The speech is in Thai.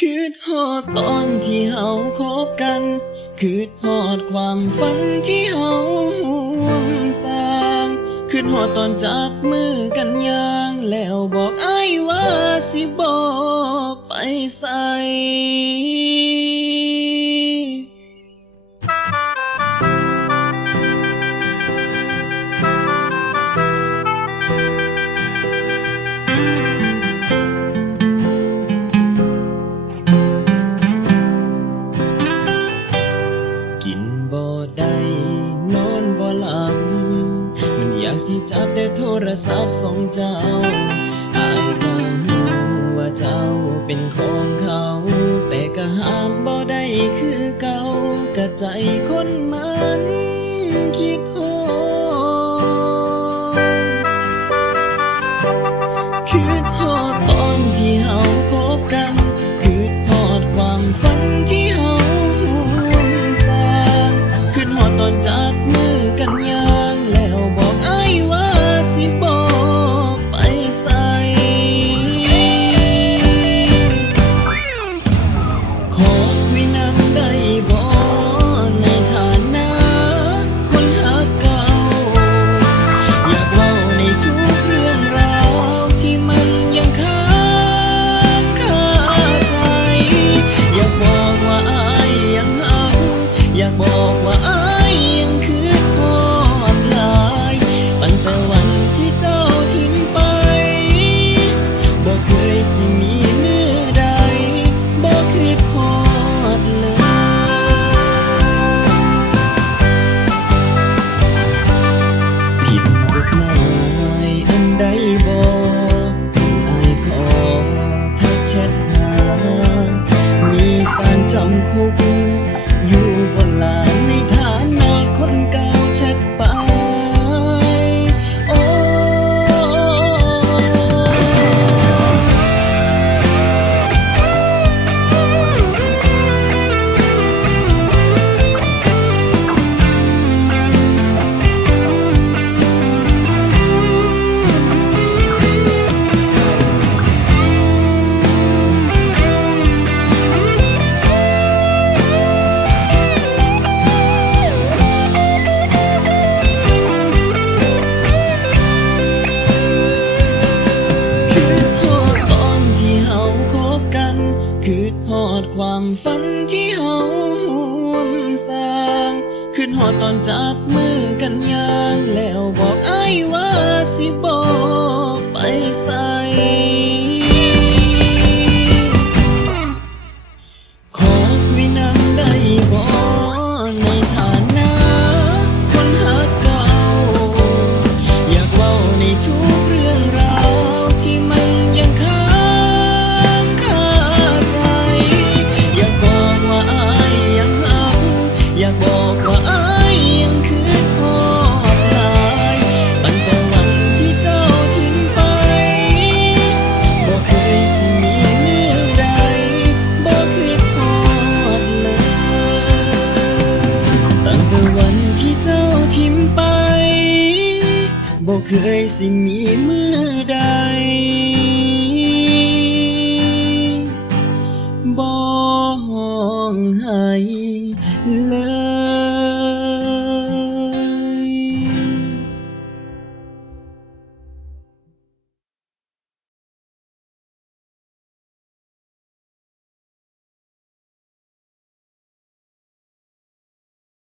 คืดฮอดตอนที่เฮาคบกัน คืดฮอดความฝันที่เฮาห่วงสร้างคืดฮอดตอนจับมือกันย่าง แล้วบอกอ้ายว่าสิบอกไปใส่ นอนบ่หลับมันอยากสิจับแต่โทรศัพท์ส่งเจ้าอายก็รู้ว่าเจ้าเป็นของเขา แต่ก็ห้ามบ่ได้คือเก่ากะใจคนมันคิดหัว สาร ฝันที่เฮาห่วงสร้าง ขึ้นหอดตอนจับมือกันย่างแล้วบอกไอ้ว่า อยากบอกว่าอายยังคือทอดลายตั้งแต่วันที่เจ้าทิ้งไปบอกเคยสิมีมือใดบอกคือทอดเลยตั้งแต่วันที่เจ้าทิ้งไปบอกเคยสิมีมือใด